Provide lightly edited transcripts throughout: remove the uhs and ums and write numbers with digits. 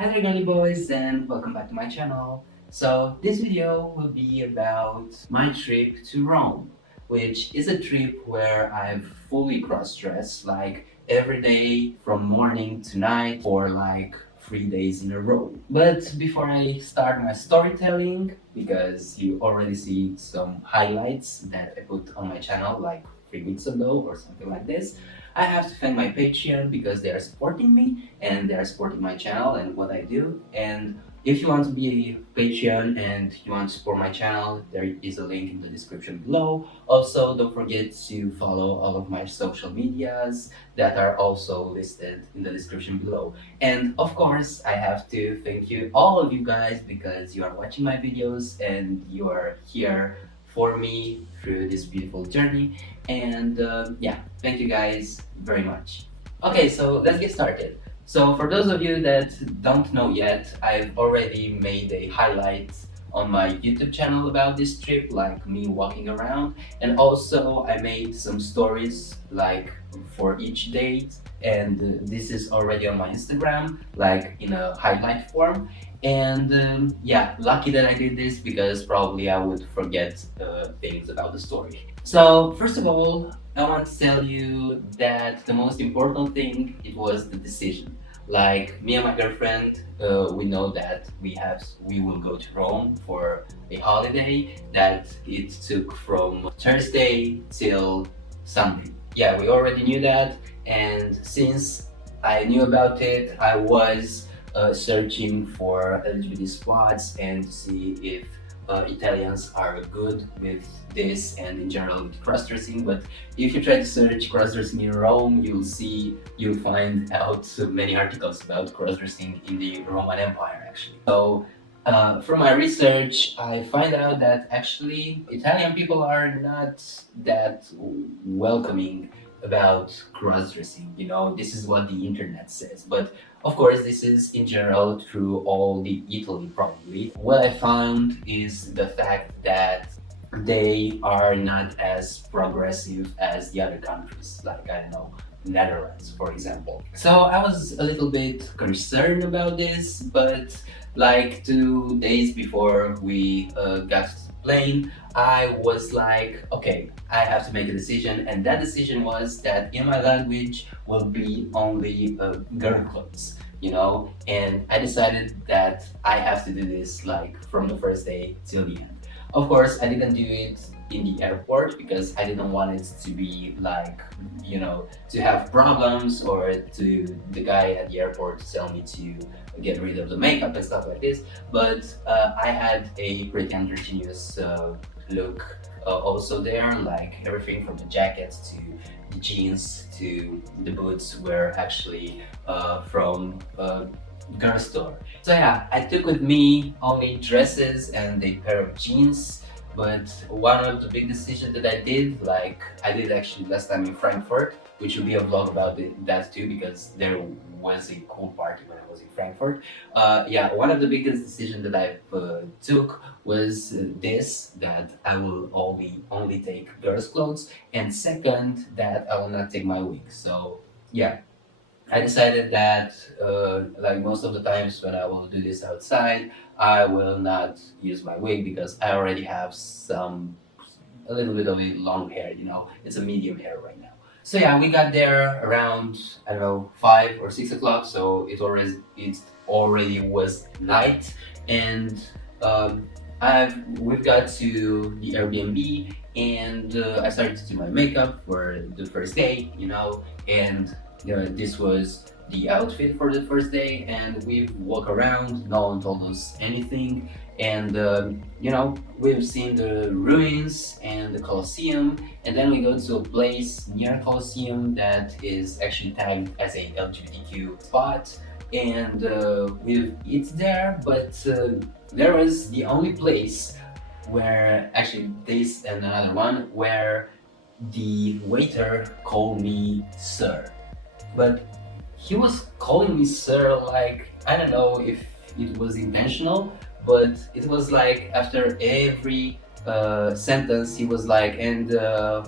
Hi there girly boys and welcome back to my channel. So this video will be about my trip to Rome, which is a trip where I've fully cross-dressed like every day from morning to night for like 3 days in a row. But before I start my storytelling, because you already see some highlights that I put on my channel like 3 weeks ago or something like this, I have to thank my Patreon because they are supporting me and they are supporting my channel and what I do. And if you want to be a Patreon and you want to support my channel, there is a link in the description below. Also, don't forget to follow all of my social medias that are also listed in the description below. And of course, I have to thank you, all of you guys, because you are watching my videos and you are here for me through this beautiful journey. And yeah, thank you guys very much. Okay, so let's get started. So for those of you that don't know yet, I've already made a highlight on my YouTube channel about this trip, like me walking around, and also I made some stories like for each date, and this is already on my Instagram, like in a highlight form. And yeah, lucky that I did this because probably I would forget things about the story. So first of all, I want to tell you that the most important thing it was the decision. Like me and my girlfriend, we know that we will go to Rome for a holiday that it took from Thursday till Sunday. Yeah, we already knew that, and since I knew about it, I was searching for LGBT spots and to see if Italians are good with this and in general with cross-dressing. But if you try to search cross-dressing in Rome, you'll find out many articles about cross-dressing in the Roman Empire actually. So from my research, I find out that actually Italian people are not that welcoming about cross-dressing. You know, this is what the internet says. But of course, this is in general through all the Italy probably. What I found is the fact that they are not as progressive as the other countries, like I don't know, Netherlands, for example. So I was a little bit concerned about this, but like 2 days before we got to the plane, I was like, okay, I have to make a decision, and that decision was that in my language will be only girl clothes, you know, and I decided that I have to do this like from the first day till the end. Of course, I didn't do it in the airport because I didn't want it to be like, you know, to have problems or to the guy at the airport to tell me to get rid of the makeup and stuff like this. But I had a pretty androgynous look also there, like everything from the jackets to the jeans to the boots were actually from girl store. So yeah, I took with me only dresses and a pair of jeans. But one of the big decisions that I did, like I did actually last time in Frankfurt, which will be a vlog about that too, because there was a cool party when I was in Frankfurt. Yeah, one of the biggest decisions that I took was this, that I will only take girls' clothes, and second, that I will not take my wig. So yeah, I decided that like most of the times when I will do this outside, I will not use my wig because I already have a little bit of a long hair, you know, it's a medium hair right now. So yeah, we got there around, I don't know, 5 or 6 o'clock, so it already was night, and we've got to the Airbnb, and I started to do my makeup for the first day, you know, and this was the outfit for the first day, and we've walked around, no one told us anything, and you know, we've seen the ruins and the Colosseum, and then we go to a place near Colosseum that is actually tagged as a LGBTQ spot, and we've eat there, but there was the only place where actually this and another one where the waiter called me sir. But he was calling me sir, like I don't know if it was intentional, but it was like after every sentence he was like, and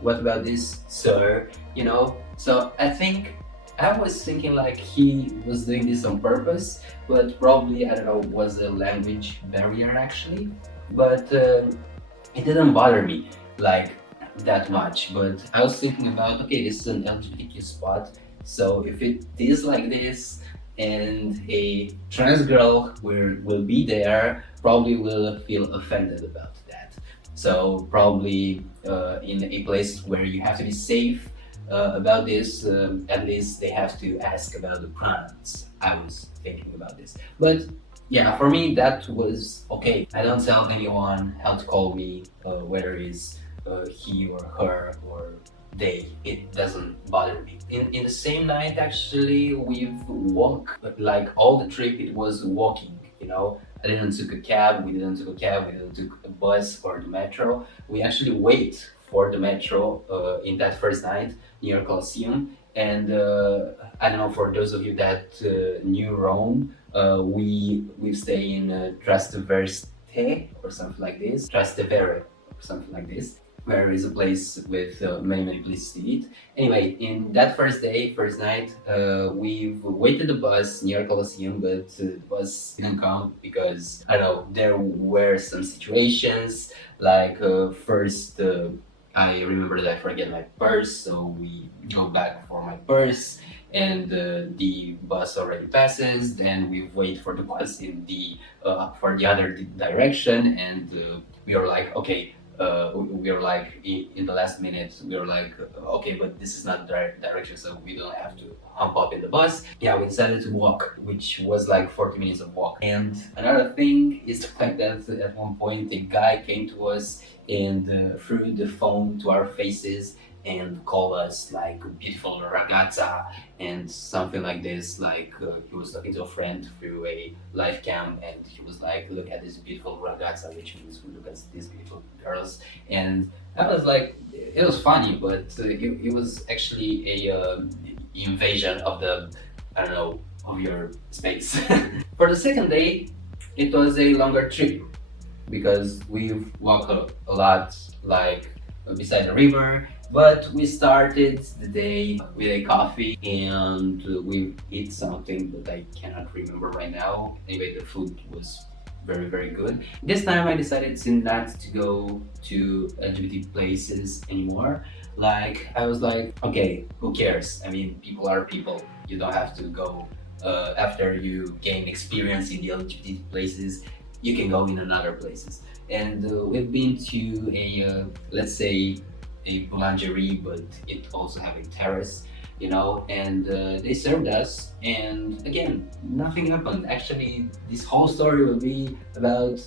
what about this sir, you know. So I think I was thinking like he was doing this on purpose, but probably, I don't know, was a language barrier actually. But it didn't bother me like that much. But I was thinking about, okay, this is an LGBTQ spot, so if it is like this and a trans girl will be there, probably will feel offended about that. So probably in a place where you have to be safe about this, at least they have to ask about the pronouns. I was thinking about this, but yeah, for me that was okay. I don't tell anyone how to call me, whether it's he or her or they. It doesn't bother me. In the same night, actually, we've walked like all the trip. It was walking. You know, I didn't took a cab. We didn't took a cab. We didn't took a bus or the metro. We actually wait for the metro in that first night near Colosseum. And I don't know, for those of you that knew Rome, we stay in Trastevere or something like this, Trastevere or something like this, where is a place with many places to eat. Anyway, in that first day, first night, we've waited the bus near Colosseum, but the bus didn't come because I don't know, there were some situations like first. I remember that I forget my purse, so we go back for my purse, and the bus already passes. Then we wait for the bus in the for the other direction, and we are like, okay. We are like in the last minute. We are like, okay, but this is not the right direction, so we don't have to hump up in the bus. Yeah, we decided to walk, which was like 40 minutes of walk. And another thing is the fact that at one point a guy came to us and threw the phone to our faces and call us like beautiful ragazza and something like this. Like he was talking to a friend through a live cam, and he was like, look at this beautiful ragazza, which means look at these beautiful girls. And I was like, it was funny, but it was actually a invasion of the, I don't know, of your space. For the second day, it was a longer trip because we've walked a lot, like beside the river. But we started the day with a coffee and we eat something that I cannot remember right now. Anyway, the food was very good. This time I decided not to go to LGBT places anymore. Like I was like, okay, who cares? I mean, people are people. You don't have to go after you gain experience in the LGBT places. You can go in another places. And we've been to a let's say a boulangerie, but it also have a terrace, you know, and they served us, and again, nothing happened. Actually, this whole story will be about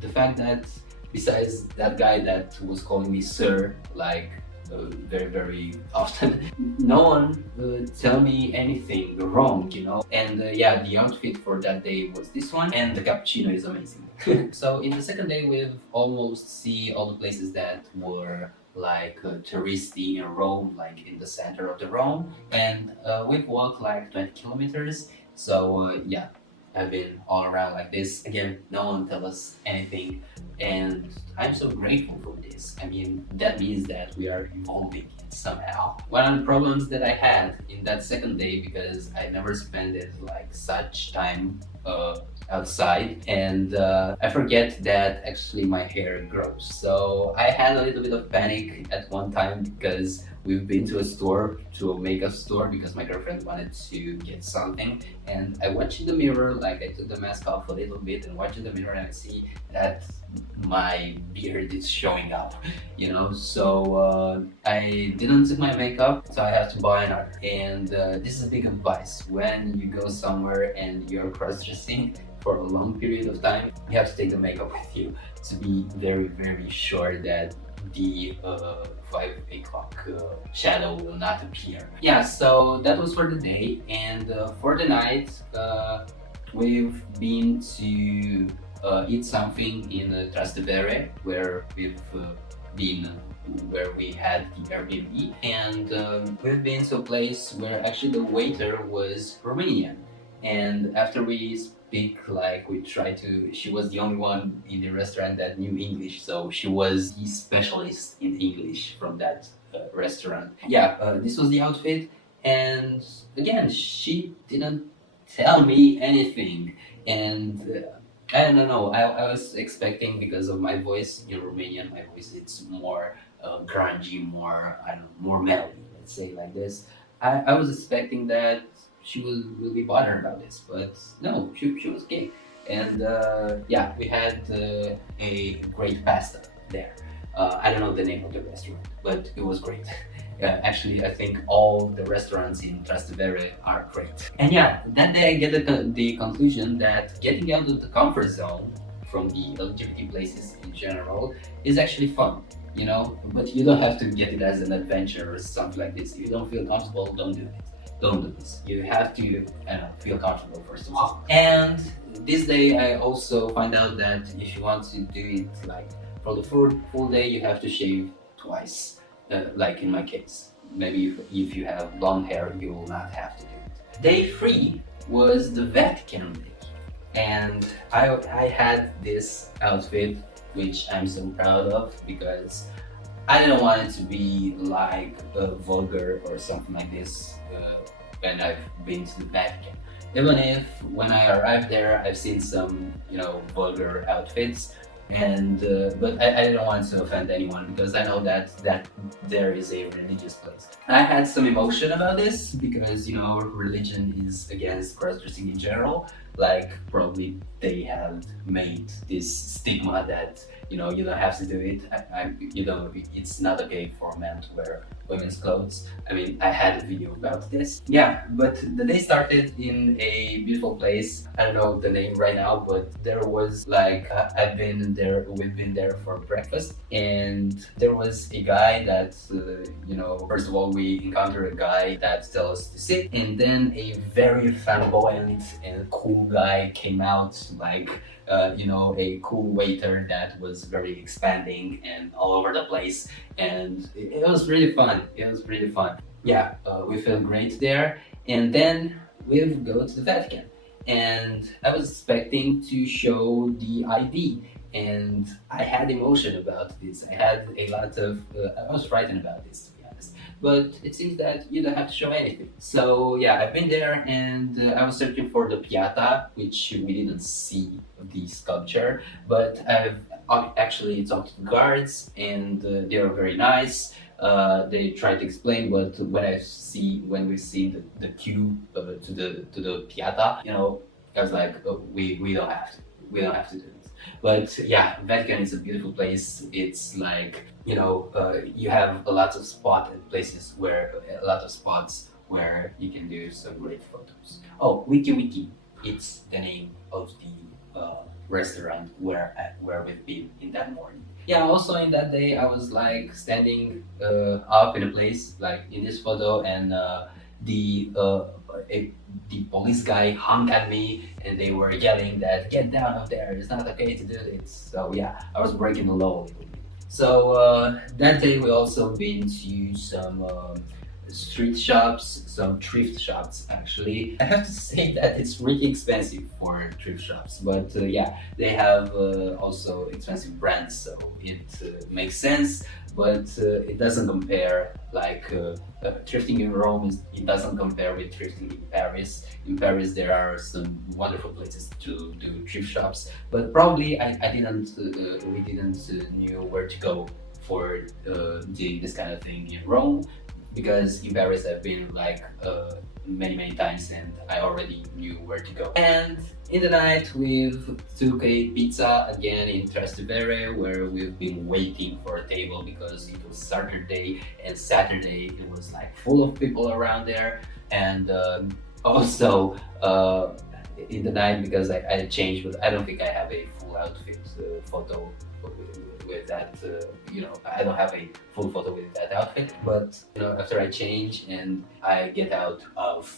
the fact that besides that guy that was calling me sir, like very often, no one would tell me anything wrong, you know. And yeah, the outfit for that day was this one, and the cappuccino is amazing. So in the second day, we've almost see all the places that were like touristy in Rome, like in the center of the Rome, and we've walked like 20 kilometers. So yeah, I've been all around like this. Again, no one tell us anything, and I'm so grateful for this. I mean, that means that we are evolving somehow. One of the problems that I had in that second day, because I never spent it like such time outside, and I forget that actually my hair grows. So I had a little bit of panic at one time because we've been to a store, to a makeup store, because my girlfriend wanted to get something, and I watched in the mirror, like I took the mask off a little bit and watched in the mirror, and I see that my beard is showing up, you know. So I didn't take my makeup, so I have to buy another. And this is a big advice: when you go somewhere and you're cross-dressing for a long period of time, you have to take the makeup with you to be very sure that the 5 o'clock shadow will not appear. Yeah, so that was for the day, and for the night, we've been to eat something in Trastevere, where we've been, where we had the Airbnb, and we've been to a place where actually the waiter was Romanian, and after we speak, like we tried to, she was the only one in the restaurant that knew English, so she was the specialist in English from that restaurant. Yeah, this was the outfit, And again, she didn't tell me anything. And I don't know, I was expecting, because of my voice in Romanian, my voice it's more grungy, more, I don't know, more melody, let's say like this. I was expecting that she will be bothered about this, but no, she was okay. And yeah, we had a great pasta there. I don't know the name of the restaurant, but it was great. Yeah, actually, I think all the restaurants in Trastevere are great. And yeah, then they get the conclusion that getting out of the comfort zone from the LGBT places in general is actually fun, you know? But you don't have to get it as an adventure or something like this. If you don't feel comfortable, don't do it. Don't do this. You have to, I don't know, feel comfortable first of all. And this day, I also find out that if you want to do it like for the full day, you have to shave twice, like in my case. Maybe if you have blonde hair, you will not have to do it. Day 3 was the Vatican Day. And I had this outfit, which I'm so proud of, because I didn't want it to be like vulgar or something like this when I've been to the Vatican. Even if when I arrived there, I've seen some, you know, vulgar outfits, and but I didn't want to offend anyone, because I know that there is a religious place. I had some emotion about this because, you know, religion is against cross-dressing in general. Like, probably they have made this stigma that, you know, you don't have to do it. You know, it's not okay for men to wear women's clothes. I mean, I had a video about this. Yeah, but the day started in a beautiful place. I don't know the name right now, but there was like, we've been there for breakfast, and there was a guy that, you know, first of all, we encountered a guy that tells us to sit, and then a very flamboyant and cool guy came out, like, you know, a cool waiter that was very expanding and all over the place, and it was really fun. It was really fun. Yeah, we felt great there, and then we go to the Vatican, and I was expecting to show the ID, and I had emotion about this. I had a lot of, I was frightened about this, to be honest. But it seems that you don't have to show anything. So yeah, I've been there, and I was searching for the Piata, which we didn't see the sculpture, but I've actually talked to the guards, and they are very nice. They try to explain, but when we see the queue to the Piata, you know, I was like, oh, we don't have to. We don't have to do this. But yeah, Vatican is a beautiful place. It's like, you know, you have a lot of spots where you can do some great photos. Oh, Wiki, it's the name of the restaurant where we've been in that morning. Yeah, also in that day, I was like standing up in a place like in this photo, and the uh, the police guy hung at me, and they were yelling that get down of there, it's not okay to do this. So yeah, I was breaking the law a little bit. So that day we also been to some street shops, some thrift shops actually. I have to say that it's really expensive for thrift shops, but yeah, they have also expensive brands, so it makes sense, but it doesn't compare like thrifting in Rome it doesn't compare with thrifting in Paris. In Paris there are some wonderful places to do thrift shops, but probably I didn't we didn't knew where to go for doing this kind of thing in Rome, because in Paris I've been like many times, and I already knew where to go. And in the night we've took a pizza again in Trastevere, where we've been waiting for a table because it was Saturday, and Saturday it was like full of people around there. And also in the night, because I changed, but I don't think I have a full outfit photo with that, you know, I don't have a full photo with that outfit, but you know, after I change and I get out of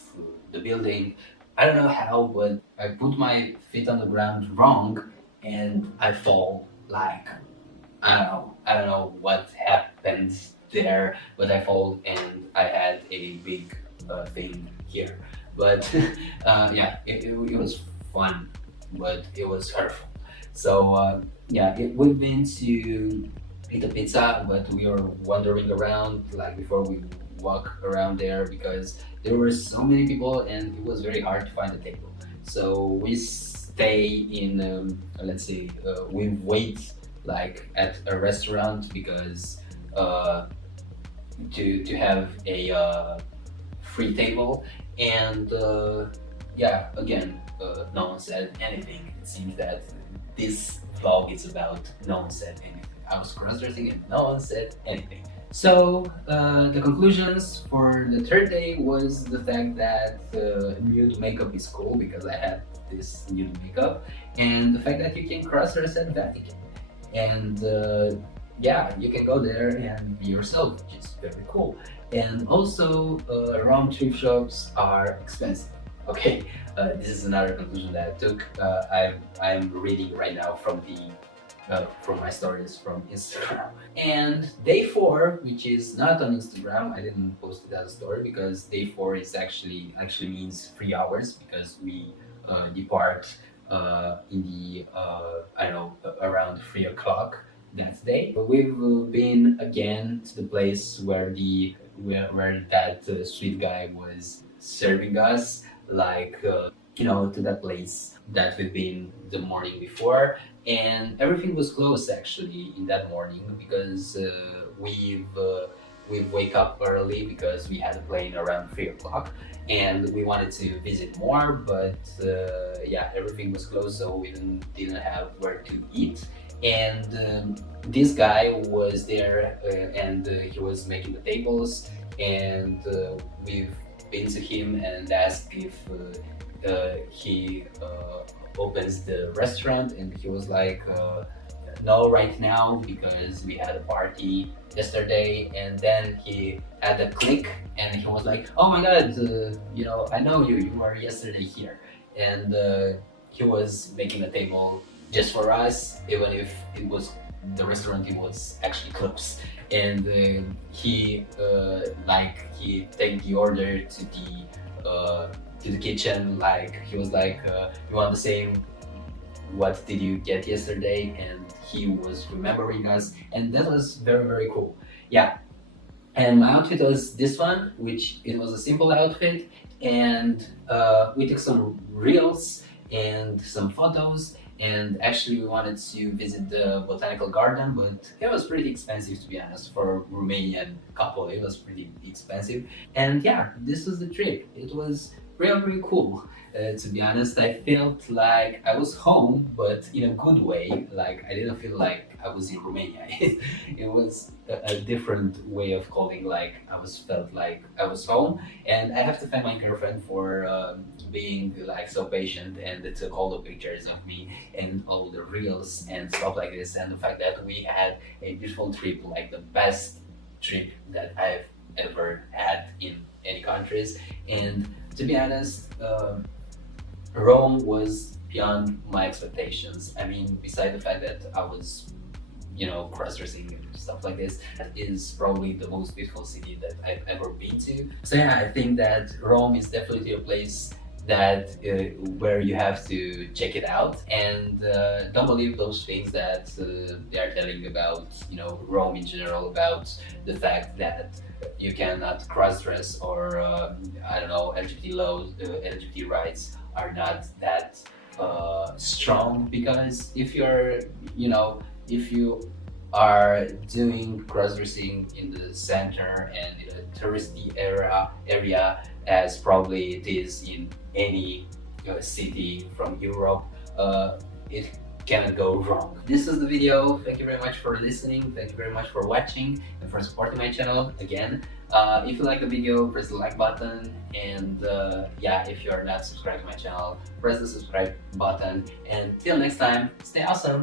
the building, I don't know how, but I put my feet on the ground wrong, and I fall like, I don't know what happened there, but I fall and I had a big thing here. But yeah, it was fun, but it was hurtful. So yeah, we've been to eat a pizza, but we were wandering around like before we walk around there, because there were so many people and it was very hard to find a table. So we stay in, let's say, we wait like at a restaurant because uh, to have a free table. And yeah, again, no one said anything. It seems that this vlog is about no one said anything. I was cross-dressing and no one said anything. So the conclusions for the third day was the fact that nude makeup is cool because I had this nude makeup, and the fact that you can cross-dress at Vatican. And yeah, you can go there and be yourself, which is very cool. And also, Rome thrift shops are expensive. Okay, this is another conclusion that I took. I'm reading right now from my stories from Instagram. And day 4, which is not on Instagram, I didn't post it as a story because day 4 is actually means 3 hours because we depart in the I don't know, around 3 o'clock that day. We've been again to the place where that sweet guy was serving us, like you know, to that place that we've been the morning before, and everything was closed actually in that morning because we've wake up early because we had a plane around 3 o'clock and we wanted to visit more, but yeah, everything was closed, so we didn't have where to eat. And this guy was there and he was making the tables, and we've been to him and asked if he opens the restaurant, and he was like, no, right now because we had a party yesterday. And then he had a click and he was like, oh my god, you know, I know you were yesterday here. And he was making a table just for us, even if it was the restaurant, it was actually closed. And he he take the order to the kitchen, like he was like, you want the same, what did you get yesterday? And he was remembering us, and that was very, very cool. Yeah. And my outfit was this one, which it was a simple outfit, and we took some reels and some photos. And actually we wanted to visit the botanical garden, but it was pretty expensive, to be honest, for a Romanian couple. It was pretty expensive. And yeah, this was the trip. It was really, really cool. To be honest, I felt like I was home, but in a good way. Like I didn't feel like I was in Romania. It was a different way of calling. Like felt like I was home, and I have to thank my girlfriend for being like so patient and took all the pictures of me and all the reels and stuff like this, and the fact that we had a beautiful trip, like the best trip that I've ever had in any countries. And to be honest, Rome was beyond my expectations. I mean, beside the fact that I was, you know, cross-dressing and stuff like this, that is probably the most beautiful city that I've ever been to. So yeah, I think that Rome is definitely a place that where you have to check it out. And don't believe those things that they are telling about, you know, Rome in general, about the fact that you cannot cross-dress, or I don't know, LGBT laws, LGBT rights are not that strong. Because if you're, you know, if you are doing cross-dressing in the center and in a touristy area, as probably it is in any city from Europe, it cannot go wrong. This is the video. Thank you very much for listening. Thank you very much for watching and for supporting my channel again. If you like the video, press the like button, and yeah, if you are not subscribed to my channel, press the subscribe button. And till next time, stay awesome.